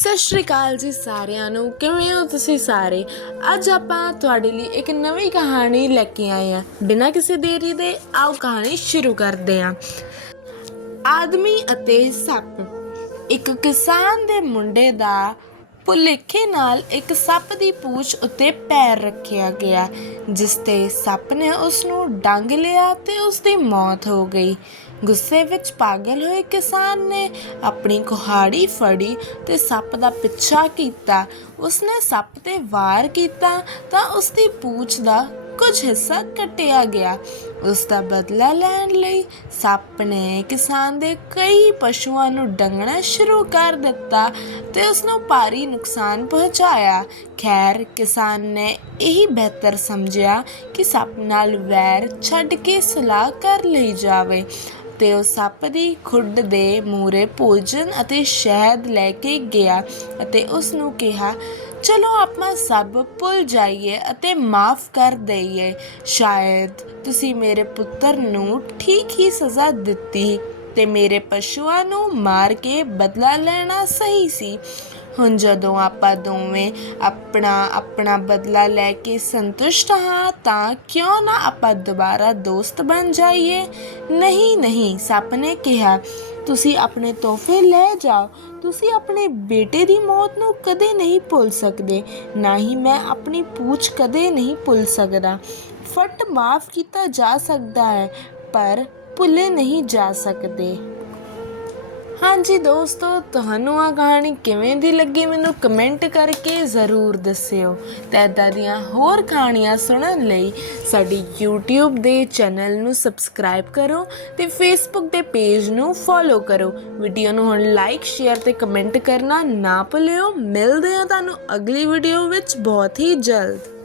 ਸਤਿ ਸ਼੍ਰੀ ਅਕਾਲ ਜੀ ਸਾਰਿਆਂ ਨੂੰ। ਕਿਵੇਂ ਹੋ ਤੁਸੀਂ ਸਾਰੇ? ਅੱਜ ਆਪਾਂ ਤੁਹਾਡੇ ਲਈ ਇੱਕ ਨਵੀਂ ਕਹਾਣੀ ਲੈ ਕੇ ਆਏ ਹਾਂ। ਬਿਨਾਂ ਕਿਸੇ ਦੇਰੀ ਦੇ ਆਓ ਕਹਾਣੀ ਸ਼ੁਰੂ ਕਰਦੇ ਹਾਂ। ਆਦਮੀ ਅਤੇ ਸੱਪ। ਇੱਕ ਕਿਸਾਨ ਦੇ ਮੁੰਡੇ ਦਾ ਭੁਲੇਖੇ ਨਾਲ ਇੱਕ ਸੱਪ ਦੀ ਪੂਛ ਉੱਤੇ ਪੈਰ ਰੱਖਿਆ ਗਿਆ, ਜਿਸ ਤੇ ਸੱਪ ਨੇ ਉਸ ਨੂੰ ਡੰਗ ਲਿਆ ਤੇ ਉਸ ਦੀ ਮੌਤ ਹੋ ਗਈ। ਗੁੱਸੇ ਵਿੱਚ ਪਾਗਲ ਹੋਏ ਕਿਸਾਨ ਨੇ ਆਪਣੀ ਕੁਹਾੜੀ ਫੜੀ ਤੇ ਸੱਪ ਦਾ ਪਿੱਛਾ ਕੀਤਾ। ਉਸਨੇ ਸੱਪ ਤੇ ਵਾਰ ਕੀਤਾ ਤਾਂ ਉਸ ਦੀ ਪੂਛ ਦਾ ਕੁਝ ਹਿੱਸਾ ਕੱਟਿਆ ਗਿਆ। ਉਸ ਦਾ ਬਦਲਾ ਲੈਣ ਲਈ ਸੱਪ ਨੇ ਕਿਸਾਨ ਦੇ ਕਈ ਪਸ਼ੂਆਂ ਨੂੰ ਡੰਗਣਾ ਸ਼ੁਰੂ ਕਰ ਦਿੱਤਾ ਤੇ ਉਸ ਨੂੰ ਭਾਰੀ ਨੁਕਸਾਨ ਪਹੁੰਚਾਇਆ। ਖੈਰ, ਕਿਸਾਨ ਨੇ ਇਹੀ ਬਿਹਤਰ ਸਮਝਿਆ ਕਿ ਸੱਪ ਨਾਲ ਵੈਰ ਛੱਡ ਕੇ ਸਲਾਹ ਕਰ ਲਈ ਜਾਵੇ। ਅਤੇ ਉਹ ਸੱਪ ਦੀ ਖੁੱਡ ਦੇ ਮੂਰੇ ਭੋਜਨ ਅਤੇ ਸ਼ਹਿਦ ਲੈ ਕੇ ਗਿਆ ਅਤੇ ਉਸ ਨੂੰ ਕਿਹਾ, ਚਲੋ ਆਪਾਂ ਸਭ ਭੁੱਲ ਜਾਈਏ ਅਤੇ ਮਾਫ ਕਰ ਦਈਏ। ਸ਼ਾਇਦ ਤੁਸੀਂ ਮੇਰੇ ਪੁੱਤਰ ਨੂੰ ਠੀਕ ਹੀ ਸਜ਼ਾ ਦਿੱਤੀ ਤੇ ਮੇਰੇ ਪਸ਼ੂਆਂ ਨੂੰ ਮਾਰ ਕੇ ਬਦਲਾ ਲੈਣਾ ਸਹੀ ਸੀ। ਹੁਣ ਜਦੋਂ ਆਪਾਂ ਦੋਵੇਂ ਆਪਣਾ ਆਪਣਾ ਬਦਲਾ ਲੈ ਕੇ ਸੰਤੁਸ਼ਟ ਹਾਂ, ਤਾਂ ਕਿਉਂ ਨਾ ਆਪਾਂ ਦੁਬਾਰਾ ਦੋਸਤ ਬਣ ਜਾਈਏ? ਨਹੀਂ ਨਹੀਂ, ਸੱਪ ਨੇ ਕਿਹਾ, ਤੁਸੀਂ ਆਪਣੇ ਤੋਹਫੇ ਲੈ ਜਾਓ। ਤੁਸੀਂ ਆਪਣੇ ਬੇਟੇ ਦੀ ਮੌਤ ਨੂੰ ਕਦੇ ਨਹੀਂ ਭੁੱਲ ਸਕਦੇ। ਨਾ ਹੀ ਮੈਂ ਆਪਣੀ ਪੂਛ ਕਦੇ ਨਹੀਂ ਭੁੱਲ ਸਕਦਾ। ਫਟ ਮਾਫ ਕੀਤਾ ਜਾ ਸਕਦਾ ਹੈ, ਪਰ ਭੁੱਲੇ ਨਹੀਂ ਜਾ ਸਕਦੇ। ਹਾਂਜੀ ਦੋਸਤੋ, ਤੁਹਾਨੂੰ ਆ ਕਹਾਣੀ ਕਿਵੇਂ ਦੀ ਲੱਗੀ ਮੈਨੂੰ ਕਮੈਂਟ ਕਰਕੇ ਜ਼ਰੂਰ ਦੱਸਿਓ ਤੇ ਇੱਦਾਂ ਦੀਆਂ ਹੋਰ ਕਹਾਣੀਆਂ ਸੁਣਨ ਲਈ ਸਾਡੀ YouTube ਦੇ ਚੈਨਲ ਨੂੰ ਸਬਸਕ੍ਰਾਈਬ ਕਰੋ ਤੇ Facebook ਦੇ ਪੇਜ ਨੂੰ ਫੋਲੋ ਕਰੋ। ਵੀਡੀਓ ਨੂੰ ਹੁਣ ਲਾਈਕ ਸ਼ੇਅਰ ਤੇ ਕਮੈਂਟ ਕਰਨਾ ਨਾ ਭੁੱਲਿਓ। ਮਿਲਦੇ ਹਾਂ ਤੁਹਾਨੂੰ ਅਗਲੀ ਵੀਡੀਓ ਵਿੱਚ ਬਹੁਤ ਹੀ ਜਲਦ।